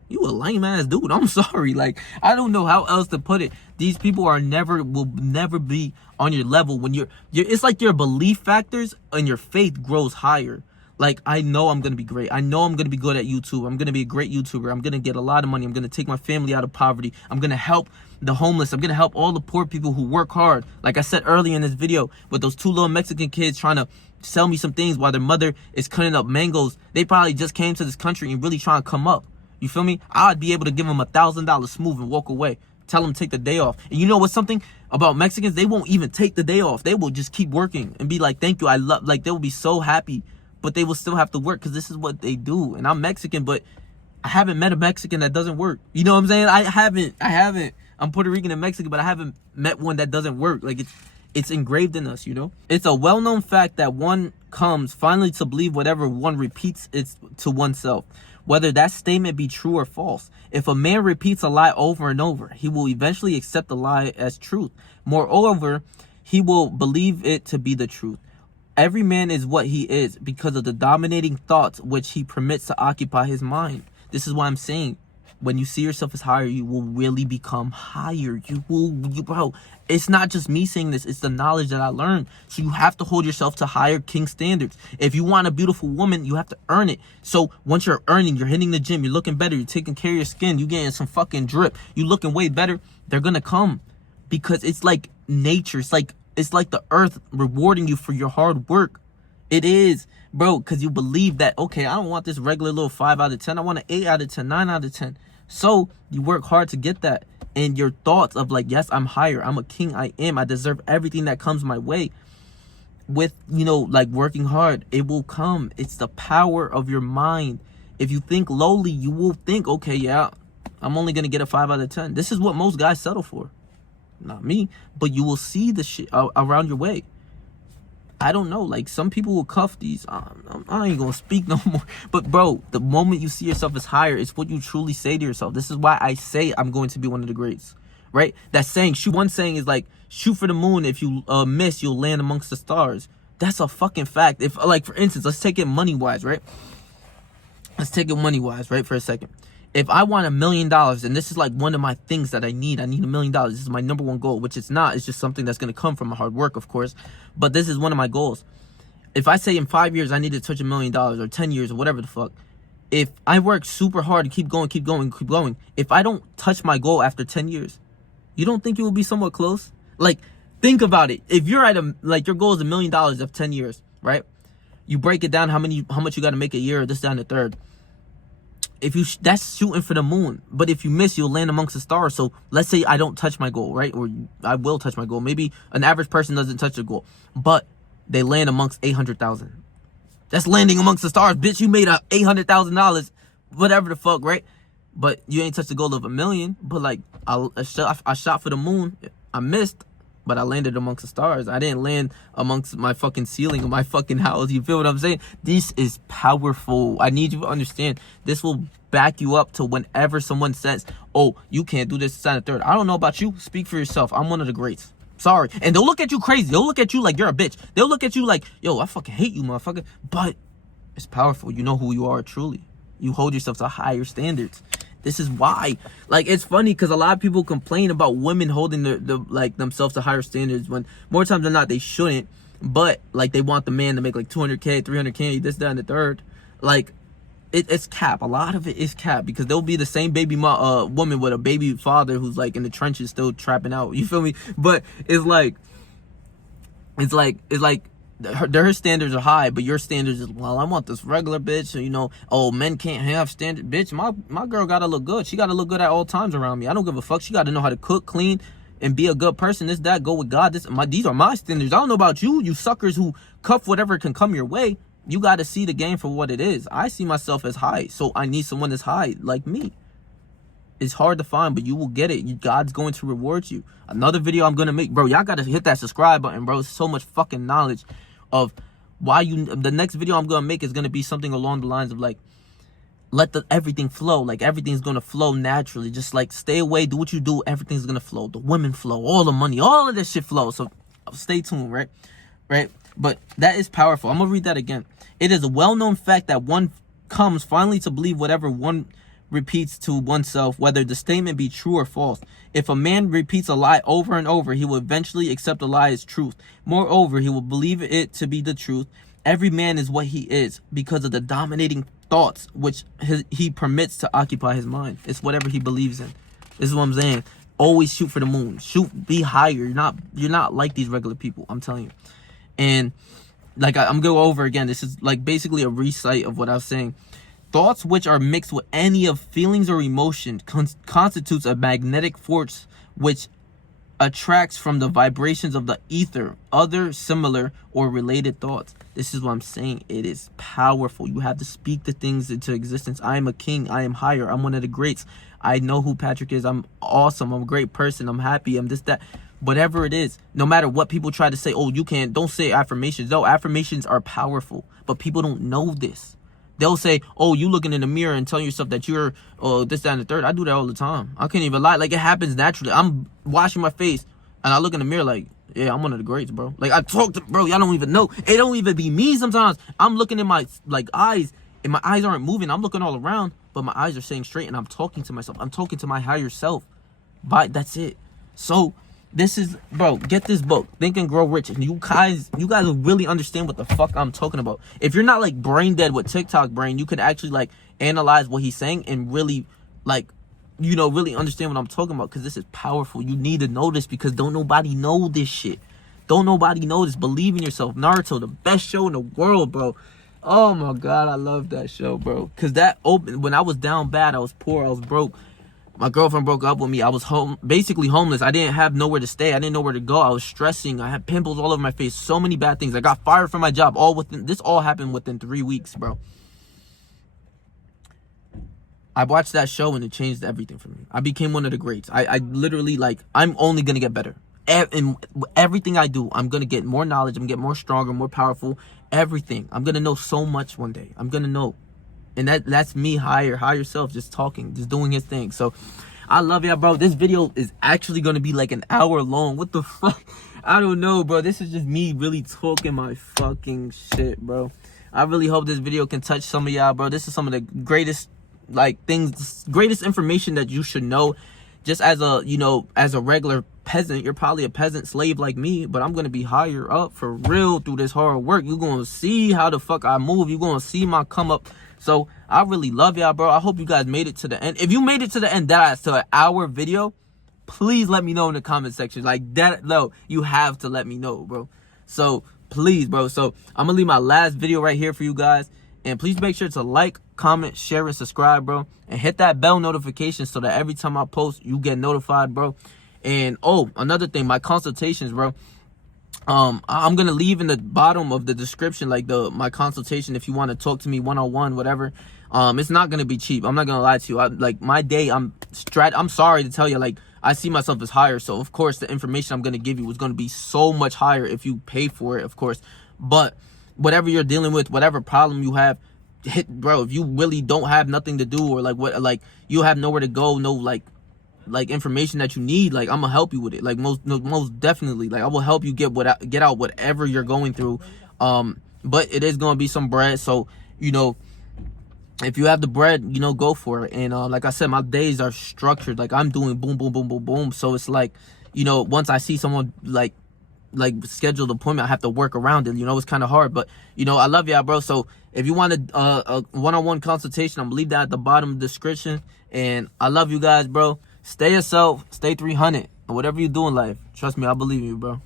you a lame ass dude. I'm sorry. Like, I don't know how else to put it. These people will never be on your level. When you're it's like your belief factors and your faith grows higher. Like, I know I'm going to be great. I know I'm going to be good at YouTube. I'm going to be a great YouTuber. I'm going to get a lot of money. I'm going to take my family out of poverty. I'm going to help the homeless. I'm going to help all the poor people who work hard. Like I said earlier in this video with those two little Mexican kids trying to sell me some things while their mother is cutting up mangoes. They probably just came to this country and really trying to come up. You feel me? I'd be able to give them $1,000 smooth and walk away. Tell them to take the day off. And you know what's something about Mexicans? They won't even take the day off. They will just keep working and be like, thank you. Like, they will be so happy. But they will still have to work because this is what they do. And I'm Mexican, but I haven't met a Mexican that doesn't work. You know what I'm saying? I haven't. I'm Puerto Rican and Mexican, but I haven't met one that doesn't work. Like, it's engraved in us, you know? It's a well-known fact that one comes finally to believe whatever one repeats it to oneself, whether that statement be true or false. If a man repeats a lie over and over, he will eventually accept the lie as truth. Moreover, he will believe it to be the truth. Every man is what he is because of the dominating thoughts which he permits to occupy his mind. This is why I'm saying, when you see yourself as higher, you will really become higher. Bro, it's not just me saying this, it's the knowledge that I learned. So you have to hold yourself to higher king standards. If you want a beautiful woman, you have to earn it. So once you're earning, you're hitting the gym, you're looking better, you're taking care of your skin, you're getting some fucking drip, you're looking way better, they're gonna come. Because it's like nature, it's like the earth rewarding you for your hard work. It is, bro, because you believe that, okay, I don't want this regular little 5 out of 10. I want an 8 out of 10, 9 out of 10. So you work hard to get that. And your thoughts of like, yes, I'm higher. I'm a king. I deserve everything that comes my way. With, like working hard, it will come. It's the power of your mind. If you think lowly, you will think, okay, yeah, I'm only going to get a 5 out of 10. This is what most guys settle for. Not me, but you will see the shit around your way. I don't know, like some people will cuff these. I ain't gonna speak no more. But bro, the moment you see yourself as higher, it's what you truly say to yourself. This is why I say I'm going to be one of the greats, right? That saying, one saying is like, shoot for the moon. If you miss, you'll land amongst the stars. That's a fucking fact. If, like, for instance, let's take it money-wise, right? For a second. If I want $1 million, and this is like one of my things that I need $1 million. This is my number one goal, which it's not. It's just something that's going to come from my hard work, of course. But this is one of my goals. If I say in 5 years, I need to touch $1 million, or 10 years, or whatever the fuck. If I work super hard and keep going, if I don't touch my goal after 10 years, you don't think you will be somewhat close? Like, think about it. If you're at your goal is $1 million of 10 years, right? You break it down, how much you got to make a year, this, down, the third. That's shooting for the moon. But if you miss, you'll land amongst the stars. So let's say I don't touch my goal, right? Or I will touch my goal. Maybe an average person doesn't touch the goal, but they land amongst 800,000. That's landing amongst the stars, bitch. You made $800,000, whatever the fuck, right? But you ain't touched the goal of $1 million. But like I shot for the moon. I missed, but I landed amongst the stars. I didn't land amongst my fucking ceiling of my fucking house. You feel what I'm saying? This is powerful. I need you to understand. This will back you up to whenever someone says, oh, you can't do this, second, third. I don't know about you. Speak for yourself. I'm one of the greats. Sorry. And they'll look at you crazy. They'll look at you like you're a bitch. They'll look at you like, yo, I fucking hate you, motherfucker. But it's powerful. You know who you are truly. You hold yourself to higher standards. This is why, like, it's funny because a lot of people complain about women holding themselves to higher standards when more times than not they shouldn't. But like they want the man to make like 200K, 300K, this, that, and the third. Like, it's cap. A lot of it is cap, because there'll be the same woman with a baby father who's like in the trenches still trapping out. You feel me? But it's like her standards are high, but your standards is, well, I want this regular bitch. So, you know, oh, men can't have standard. Bitch, my girl gotta look good. She gotta look good at all times around me. I don't give a fuck. She gotta know how to cook, clean, and be a good person. This, that, go with God. These are my standards. I don't know about you suckers who cuff whatever can come your way. You gotta see the game for what it is. I see myself as high, so I need someone that's high like me. It's hard to find, but you will get it. God's going to reward you. Another video I'm gonna make, bro. Y'all gotta hit that subscribe button, bro. It's so much fucking knowledge of why the next video I'm gonna make is gonna be something along the lines of like, let everything flow. Like, everything's gonna flow naturally. Just like, stay away, do what you do. Everything's gonna flow. The women flow, all the money, all of this shit flows. So stay tuned, right? But that is powerful. I'm gonna read that again. It is a well-known fact that one comes finally to believe whatever one repeats to oneself, whether the statement be true or false. If a man repeats a lie over and over, he will eventually accept the lie as truth. Moreover, he will believe it to be the truth. Every man is what he is because of the dominating thoughts which he permits to occupy his mind. It's whatever he believes in. This is what I'm saying. Always shoot for the moon. Be higher. You're not like these regular people, I'm telling you. And like, I'm gonna go over again. This is like basically a recite of what I was saying. Thoughts which are mixed with any of feelings or emotion constitutes a magnetic force which attracts from the vibrations of the ether other similar or related thoughts. This is what I'm saying. It is powerful. You have to speak the things into existence. I am a king. I am higher. I'm one of the greats. I know who Patrick is. I'm awesome. I'm a great person. I'm happy. I'm this, that. Whatever it is, no matter what people try to say, oh, don't say affirmations. No, affirmations are powerful, but people don't know this. They'll say, oh, you looking in the mirror and telling yourself that you're, this, that, and the third. I do that all the time. I can't even lie. Like, it happens naturally. I'm washing my face and I look in the mirror like, yeah, I'm one of the greats, bro. Like, I talk to, bro, y'all don't even know. It don't even be me sometimes. I'm looking in my, like, eyes, and my eyes aren't moving. I'm looking all around, but my eyes are staying straight, and I'm talking to myself. I'm talking to my higher self. But that's it. So, this is, bro, get this book, Think and Grow Rich, and you guys will really understand what the fuck I'm talking about. If you're not, like, brain dead with TikTok brain, you could actually, like, analyze what he's saying and really, like, you know, really understand what I'm talking about, because this is powerful. You need to know this, because don't nobody know this shit. Don't nobody know this. Believe in yourself. Naruto, the best show in the world, bro. Oh my God, I love that show, bro. Because that opened, when I was down bad, I was poor, I was broke. My girlfriend broke up with me. I was basically homeless. I didn't have nowhere to stay. I didn't know where to go. I was stressing. I had pimples all over my face. So many bad things. I got fired from my job. This all happened within 3 weeks, bro. I watched that show and it changed everything for me. I became one of the greats. I literally, like, I'm only going to get better. In everything I do, I'm going to get more knowledge. I'm going to get more stronger, more powerful. Everything. I'm going to know so much one day. I'm going to know. And that's me, higher self, just talking, just doing his thing. So I love y'all, bro. This video is actually going to be like an hour long. What the fuck? I don't know, bro. This is just me really talking my fucking shit, bro. I really hope this video can touch some of y'all, bro. This is some of the greatest, like, things, greatest information that you should know. Just as a, you know, as a regular peasant, you're probably a peasant slave like me, but I'm going to be higher up for real through this hard work. You're going to see how the fuck I move. You're going to see my come up. So I really love y'all, bro. I hope you guys made it to the end. If you made it to the end, that's to an hour video, please let me know in the comment section. Like that, no, you have to let me know, bro. So please, bro. So I'm gonna leave my last video right here for you guys. And please make sure to like, comment, share, and subscribe, bro. And hit that bell notification so that every time I post, you get notified, bro. And oh, another thing, my consultations, bro. I'm gonna leave in the bottom of the description, like my consultation, if you want to talk to me one-on-one, whatever. It's not gonna be cheap. I'm not gonna lie to you. Like my day, I'm sorry to tell you, like, I see myself as higher. So of course the information I'm gonna give you is gonna be so much higher if you pay for it, of course. But whatever you're dealing with, whatever problem you have, bro, if you really don't have nothing to do, or like you have nowhere to go, no like information that you need, like I'm gonna help you with it. Like most definitely, like I will help you get out whatever you're going through. But it is gonna be some bread, so you know, if you have the bread, you know, go for it. And like I said, my days are structured. Like I'm doing boom boom boom boom boom. So it's like, you know, once I see someone like like scheduled appointment. I have to work around it. You know, it's kind of hard, but you know, I love y'all, bro. So if you want a one-on-one consultation, I'm gonna leave that at the bottom of the description. And I love you guys, bro. Stay yourself, stay 300, and whatever you do in life, trust me, I believe in you, bro.